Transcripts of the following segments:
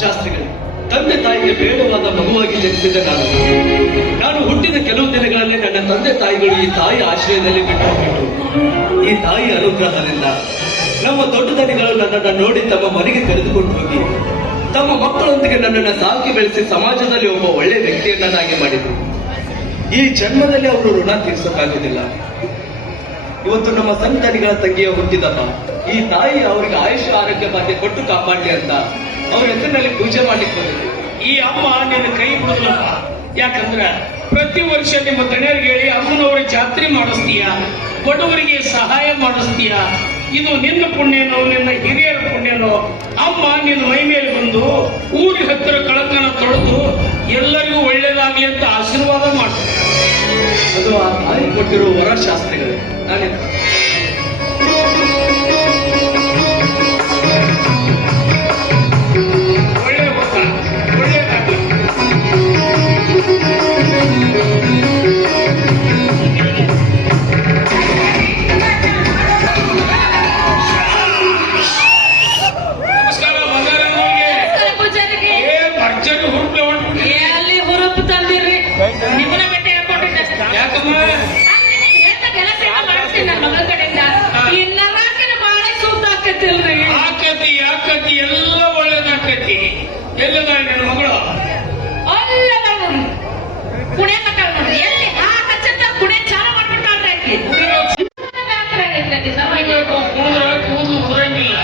ಶಾಸ್ತ್ರಿಗಳೇ, ತಂದೆ ತಾಯಿಗೆ ಬೇಡವಾದ ಮಗುವಾಗಿ ಜನಿಸಿದ ನಾನು ಹುಟ್ಟಿದ ಕೆಲವು ದಿನಗಳಲ್ಲಿ ನನ್ನ ತಂದೆ ತಾಯಿಗಳು ಈ ತಾಯಿ ಆಶ್ರಯದಲ್ಲಿ ಬಿಟ್ಟು ಹೋಗಿಟ್ಟು ಈ ತಾಯಿ ಅನುಗ್ರಹದಿಂದ ನಮ್ಮ ದೊಡ್ಡ ದನಿಗಳು ನನ್ನನ್ನು ನೋಡಿ ತಮ್ಮ ಮನೆಗೆ ಕರೆದುಕೊಂಡು ಹೋಗಿ ತಮ್ಮ ಮಕ್ಕಳೊಂದಿಗೆ ನನ್ನನ್ನು ಸಾಕಿ ಬೆಳೆಸಿ ಸಮಾಜದಲ್ಲಿ ಒಬ್ಬ ಒಳ್ಳೆ ವ್ಯಕ್ತಿಯನ್ನಾಗಿ ಮಾಡಿದರು. ಈ ಜನ್ಮದಲ್ಲಿ ಅವರು ಋಣ ತೀರಿಸೋಕ್ಕಾಗುವುದಿಲ್ಲ. ಇವತ್ತು ನಮ್ಮ ಸಂತನಿಗಳ ತಂಗಿಯ ಹುಟ್ಟಿದಪ್ಪ ಈ ತಾಯಿ ಅವರಿಗೆ ಆಯುಷ್ಯ ಆರೋಗ್ಯ ಭಾಗ್ಯ ಕೊಟ್ಟು ಕಾಪಾಡಲಿ ಅಂತ ಅವ್ರ ಹೆಸರಿನಲ್ಲಿ ಪೂಜೆ ಮಾಡ್ಲಿಕ್ಕೆ ಬಂದಿದೆ. ಈ ಅಮ್ಮ ನಿನ್ನ ಕೈ ಬಿಡುದಿಲ್ಲಪ್ಪ. ಯಾಕಂದ್ರೆ ಪ್ರತಿ ವರ್ಷ ನಿಮ್ಮ ದಣಿಯರಿಗೆ ಹೇಳಿ ಅಮ್ಮನವರ ಜಾತ್ರೆ ಮಾಡಿಸ್ತೀಯ, ಬಡವರಿಗೆ ಸಹಾಯ ಮಾಡಿಸ್ತೀಯ. ಇದು ನಿನ್ನ ಪುಣ್ಯನೋ ನಿನ್ನ ಹಿರಿಯರ ಪುಣ್ಯನೋ. ಅಮ್ಮ ನಿನ್ನ ಮೈ ಮೇಲೆ ಬಂದು ಊರಿಗೆ ಹತ್ತಿರ ಕಳಕನ ತೊಳೆದು ಎಲ್ಲರಿಗೂ ಒಳ್ಳೇದಾಗ್ಲಿ ಅಂತ ಆಶೀರ್ವಾದ ಮಾಡ್ತಾರೆ. ಅದು ಆ ತಾಯಿ ಕೊಟ್ಟಿರೋ ವರ ಶಾಸ್ತ್ರಿಗಳೇ. ನಾನೇ ಆಕತಿ ಎಲ್ಲ ಒಳ್ಳೇದಾಕತಿ. ಎಲ್ಲದ ನನ್ನ ಮಗಳು ಕುಣೆ ಕಟ್ಟಾಳ ನೋಡ್ರಿ. ಎಲ್ಲಿ ಆ ಕಚ್ಚತ್ತ ಕುಣೆ ಚಾಲ ಮಾಡ್ಬಿಟ್ಟಾಳ್ರಿ. ಕೂದು ಬರಂಗಿಲ್ಲ.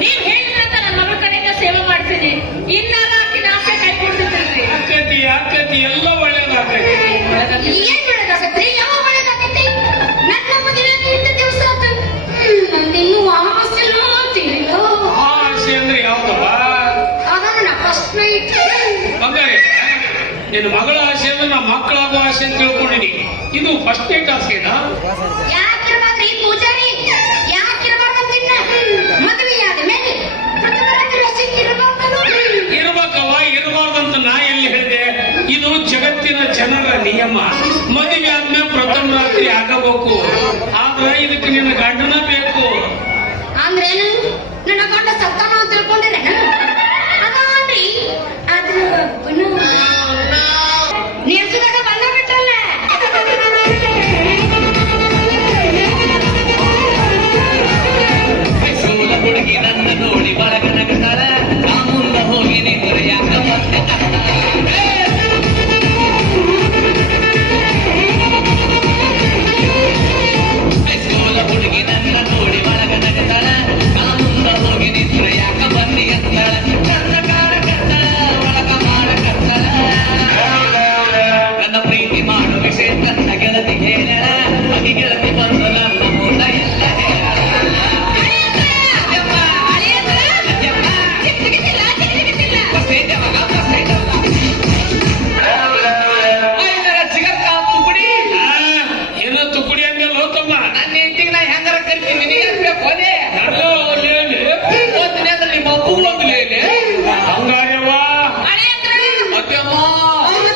ನೀವ್ ಹೇಳಿದ್ರಂತ ನನ್ನ ಮಗಳ ಕಡೆಯಿಂದ ಸೇವೆ ಮಾಡ್ತೀನಿ. ಇನ್ನಾರ ಆಸೆ ಕೈ ಕೊಡ್ತಿದ್ರಿ. ಆಕತಿ ಎಲ್ಲ ಒಳ್ಳೇದಾಕತಿ. ಏನ್ ಒಳ್ಳೇದಾಗತ್ರಿ? ಯಾವ ಒಳ್ಳೇದಾಗೈತಿ? ನನ್ನ ಮದುವೆ ಇಂಥ ದಿವಸ ಇನ್ನೂ ಆಸೆಲ್ಲ ತಿಳಿಲ್ಲ. ಆಸೆ ಅಂದ್ರೆ ಯಾವ್ದವ? ಅದನ್ನ ಫಸ್ಟ್ ನೈಟ್ ಬಂಗಾರಿ, ನಿನ್ನ ಮಗಳ ಆಸೆ ಅಂದ್ರೆ ನಮ್ಮ ಮಕ್ಕಳಾಗೋ ಆಸೆ ಅಂತ ತಿಳ್ಕೊಂಡಿನಿ. ಇದು ಫಸ್ಟ್ ನೈಟ್ ಆಸೆನಾ? ಯಾಕಿರ್ಬಾರ್ದ್ರಿ ಪೂಜಾರಿ? ಯಾಕಿರ್ಬಾರ್ದಂತಿನ್ನ ಮದುವೆಯಾದ ಮೇಲೆ ಇರ್ಬೇಕವ. ಇರಬಾರ್ದಂತ ನಾ ಎಲ್ಲಿ ಹೇಳಿದೆ? ಇದು ಜಗತ್ತಿನ ಜನರ ನಿಯಮ. ಮದುವೆ ಆದ್ಮೇಲೆ ಪ್ರಥಮ ರಾತ್ರಿ ಆಗಬೇಕು. ಆದ್ರೆ ಇದಕ್ಕೆ ನಿನ್ನ ಗಂಡನ ಬೇಕು. ಅಂದ್ರೇನು? ನನ್ನ ಗಂಡ ಸತ್ತಾನ ಅಂತ ತಿಳ್ಕೊಂಡಿರ? ಅದಾನ್ರಿ. ಆದ್ರ ನೀರ್ಸುಗಡೆ ಬಂದ ಬಿಟ್ಟಲ್ಲ. ಹುಡುಗಿ ನನ್ನ ನೋಡಿ ಬಳಗನಗತಾರ ಆ ಮುಂದ ಹೋಗಿ ನಿಮ್ಮರೆಯಾಕ ಮತ್ತೆ ಹುಡುಗಿ ನನ್ನ ನೋಡಿ ಬಳಗನಗತಾಳ ಆ ಮುಂದ ಹೋಗಿ ನಿಮ್ಮರೆಯಾಕ ಬನ್ನಿ ಅಂತಾಳ. ನನ್ನ ಕಾಲ ಕಟ್ಟಳ ಒಳಗ ಮಾಡ ಕಟ್ಟಳ. ನನ್ನ ಪ್ರೀತಿ ಮಾಡು ವಿಷಯ ನನ್ನ ಗೆಳತಿ ಹೇಳ. ಅಗಿ ಗೆಳತಿ ಬಂದು ನನ್ನ ಮೂಲ ಎಲ್ಲ ಹೇಳ.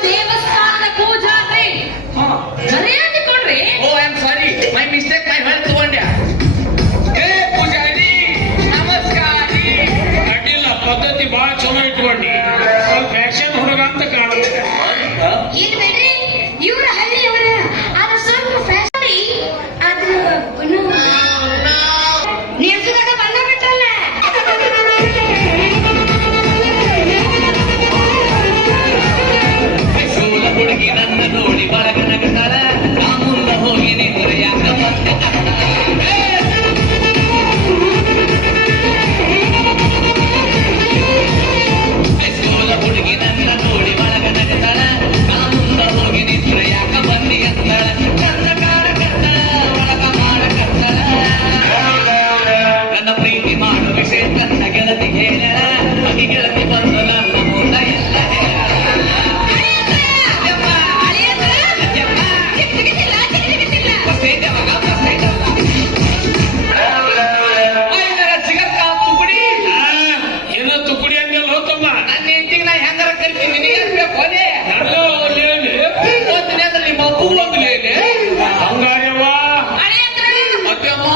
ದೇವಸ್ಥಾನದ ಪೂಜಾರಿ ಮರ್ಯಾದಿಕೊಂಡ್ರಿ. Oh I am sorry, my mistake, my health ತಗೊಂಡ್ಯಾ. ಏ ಪೂಜಾರಿ ನಮಸ್ಕಾರಿ. ಅಡ್ಡಿಲ್ಲ, ಪದ್ಧತಿ ಬಹಳ ಚಲೋ ಇಟ್ಕೊಂಡಿ. ಸ್ವಲ್ಪ ಫ್ಯಾಷನ್ ಹುಡುಗ ಅಂತ ಕಾಣುತ್ತೆ. ಏನ್ ಬೇಡ್ರಿ, ಇವ್ರ ಹಳ್ಳಿಯವರ ಆದ್ರೆ ಸ್ವಲ್ಪ ಫ್ಯಾಷನ್. ಆದ್ರ ಹುಡುಗಿ ನನ್ನ ನೋಡಿ ಒಳಗ ನಗತಾಳ ಮುಂದ ಹೋಗಿ ನಿಂತ್ರೆ ಯಾಕ ಬಂದಿ ಅಂತಾಳ ನನ್ನ ಕಾಲ ಕತ್ತಳ ಒಳಗ ಮಾಡ ಕತ್ತಳ ನನ್ನ ಪ್ರೀತಿ ಮಾಡೋ ವಿಷಯ ನನ್ನ ಗೆಳತಿ ಹೇಳ ಅಗಿ ಗೆಳತಿ ಬಂದು ನನ್ನ ಮೂಲ ಎಲ್ಲ ಏನೋ ತುಕುಡಿ ಹಂಗಲ್ಲ ಹೋತಮ್ಮ ನನ್ನ ಹೆಂಡತಿಗೆ ನಾ ಹೆಂಗಾರ ಕರಿತೀನಿ ನಿನಗೆ ಬೇಕು ಅದೇ ಎಲ್ಲ ಒಳ್ಳೆಯಲ್ಲಿ ಓದ್ತೀನಿ ಅಂದ್ರೆ ನಿಮ್ಮ ಅಪ್ಪು ಒಂದು ಲೇನೆ ಹಂಗಾರ್ಯವ್ವ ಮತ್ತೆಮ್ಮ